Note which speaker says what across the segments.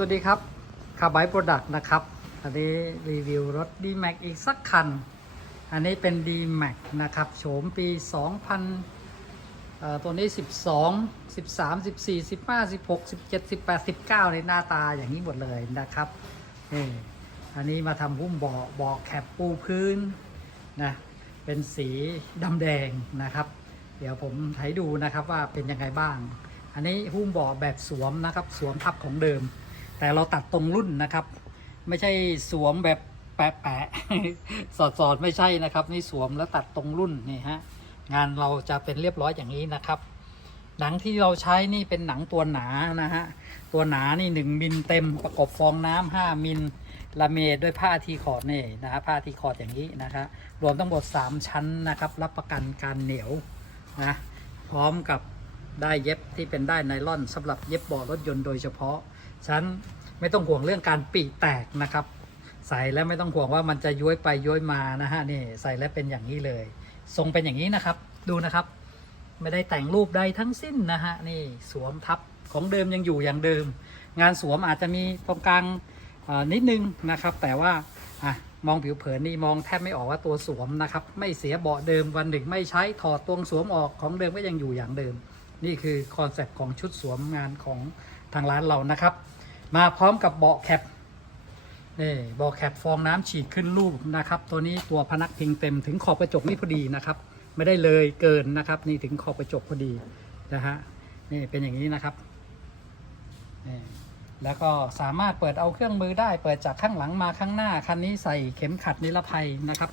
Speaker 1: สวัสดีครับคาร์บายโปรดักต์นะครับ อันนี้รีวิวรถ D-Max อีกสักคัน อันนี้เป็น D-Max นะครับโฉมปี 2000เอ่อตัวนี้ 12 13 14 15 16 17 18 19 ในหน้าตาอย่างนี้หมดเลยนะครับนี่อันนี้มาทำหุ้มเบาะเบาะแคปปูพื้นนะเป็นสีดำแดงนะครับ เดี๋ยวผมให้ดูนะครับว่าเป็นยังไงบ้าง อันนี้หุ้มเบาะแบบสวมนะครับ สวมทับของเดิม แต่เราตัดตรงรุ่นนะครับ ไม่ใช่สวมแบบแปะแปะสอดสอดไม่ใช่นะครับ นี่สวมแล้วตัดตรงรุ่นนี่ฮะงานเราจะเป็นเรียบร้อยอย่างนี้นะครับ หนังที่เราใช้นี่เป็นหนังตัวหนานะฮะตัวหนานี่หนึ่งมิลเต็มประกบฟองน้ำห้ามิลลาเมดด้วยผ้าทีคอร์ดนี่นะฮะผ้าทีคอร์ดอย่างนี้นะครับรวมทั้งหมด 3 ชั้นนะครับ รับประกันการเหนียวนะพร้อมกับ ได้เย็บที่เป็นได้ไนล่อนสำหรับเย็บเบารถยนต์โดยเฉพาะฉันไม่ต้องห่วงเรื่องการปีแตกนะครับ ใส่แล้วไม่ต้องห่วงว่ามันจะย้วยไปย้วยมานะฮะนี่ใส่แล้วเป็นอย่างนี้เลย ทรงเป็นอย่างนี้นะครับ ดูนะครับ ไม่ได้แต่งรูปใดทั้งสิ้นนะฮะนี่สวมทับของเดิมยังอยู่อย่างเดิม งานสวมอาจจะมีตรงกลางนิดนึงนะครับ แต่ว่าอะมองผิวเผินนี่มองแทบไม่ออกว่าตัวสวมนะครับ ไม่เสียเบาะเดิมวันหนึ่งไม่ใช้ถอดตวงสวมออกของเดิมก็ยังอยู่อย่างเดิม นี่คือคอนเซ็ปต์ของชุดสวมงานของทางร้านเรานะครับ มาพร้อมกับเบาะแคปนี่เบาะแคปฟองน้ำฉีดขึ้นรูปนะครับ ตัวนี้ตัวพนักพิงเต็มถึงขอบกระจกนี่พอดีนะครับ ไม่ได้เลยเกินนะครับ นี่ถึงขอบกระจกพอดีนะฮะนี่เป็นอย่างนี้นะครับนี่แล้วก็สามารถเปิดเอาเครื่องมือได้ เปิดจากข้างหลังมาข้างหน้าคันนี้ใส่เข็มขัดนิรภัยนะครับ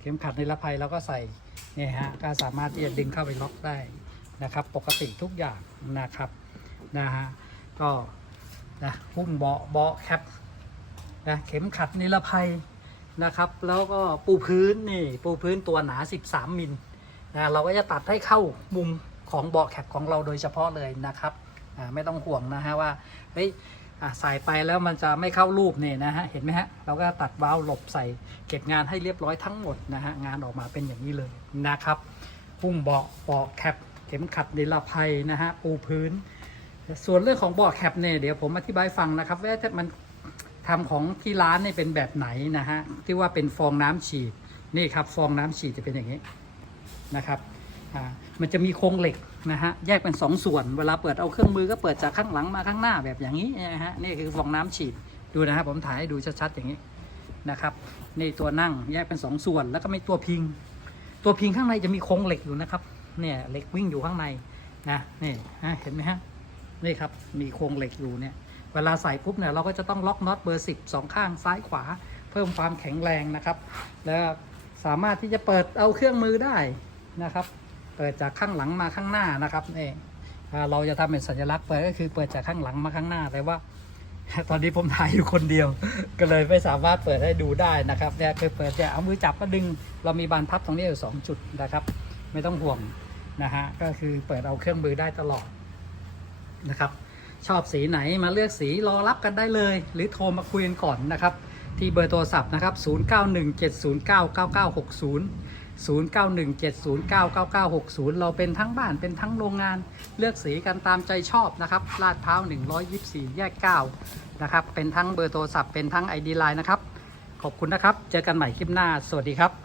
Speaker 1: เข็มขัดนิรภัยแล้วก็ใส่นี่ฮะก็สามารถที่จะดึงเข้าไปล็อกได้ นะครับ ปกติทุกอย่างนะครับนะฮะก็นะหุ้มเบาะเบาะแคปนะเข็มขัดนิรภัยนะครับ แล้วก็ปูพื้นนี่ปูพื้นตัวหนา 13 มิลนะเราก็จะตัดให้เข้ามุมของเบาะแคปของเราโดยเฉพาะเลยนะครับอ่าไม่ต้องห่วงนะฮะว่าเฮ้ยอ่าใส่ไปแล้วมันจะไม่เข้ารูปเนี่ยนะฮะเห็นไหมฮะเราก็ตัดวาล์วหลบใส่เก็บงานให้เรียบร้อยทั้งหมดนะฮะงานออกมาเป็นอย่างนี้เลยนะครับหุ้มเบาะเบาะแคป เข็มขัดนิรภัยนะฮะปูพื้น ส่วนเรื่องของเบาะแคปเนี่ยเดี๋ยวผมอธิบายฟังนะครับว่าถ้ามันทำของที่ร้านเนี่ยเป็นแบบไหนนะฮะที่ว่าเป็นฟองน้ำฉีดนี่ครับฟองน้ำฉีดจะเป็นอย่างนี้นะครับมันจะมีโครงเหล็กนะฮะแยกเป็น2ส่วนเวลาเปิดเอาเครื่องมือก็เปิดจากข้างหลังมาข้างหน้าแบบอย่างนี้นะฮะนี่คือฟองน้ำฉีดดูนะฮะผมถ่ายให้ดูชัดๆอย่างนี้นะครับนี่ตัวนั่งแยกเป็น 2ส่วนแล้วก็มีตัวพิง ตัวพิงข้างในจะมีโครงเหล็กอยู่นะครับ เนี่ยเหล็กวิ่งอยู่ข้างในนะนี่ฮะเห็นไหมฮะนี่ครับมีโครงเหล็กอยู่เนี่ยเวลาใส่ปุ๊บเนี่ยเราก็จะต้องล็อกน็อตเบอร์สิบสองข้างซ้ายขวา เพิ่มความแข็งแรงนะครับ แล้วสามารถที่จะเปิดเอาเครื่องมือได้นะครับเปิดจากข้างหลังมาข้างหน้านะครับนี่อ่าเราจะทำเป็นสัญลักษณ์เปิดก็คือเปิดจากข้างหลังมาข้างหน้าแต่ว่า ตอนนี้ผมถ่ายอยู่คนเดียว ก็เลยไม่สามารถเปิดให้ดูได้นะครับเนี่ยคือเปิดจะเอามือจับก็ดึง เรามีบานพับตรงนี้อยู่สองจุดนะครับ ไม่ต้องห่วงนะฮะก็คือเปิดเอาเครื่องมือได้ตลอดนะครับ ชอบสีไหนมาเลือกสีรอรับกันได้เลย หรือโทรมาคุยกันก่อนนะครับ ที่เบอร์โทรศัพท์นะครับ 0917099960 0917099960 เราเป็นทั้งบ้านเป็นทั้งโรงงานเลือกสีกันตามใจชอบนะครับลาดพร้าว 124 แยก 9 นะครับ เป็นทั้งเบอร์โทรศัพท์เป็นทั้ง ID Line นะครับ ขอบคุณนะครับ เจอกันใหม่คลิปหน้า สวัสดีครับ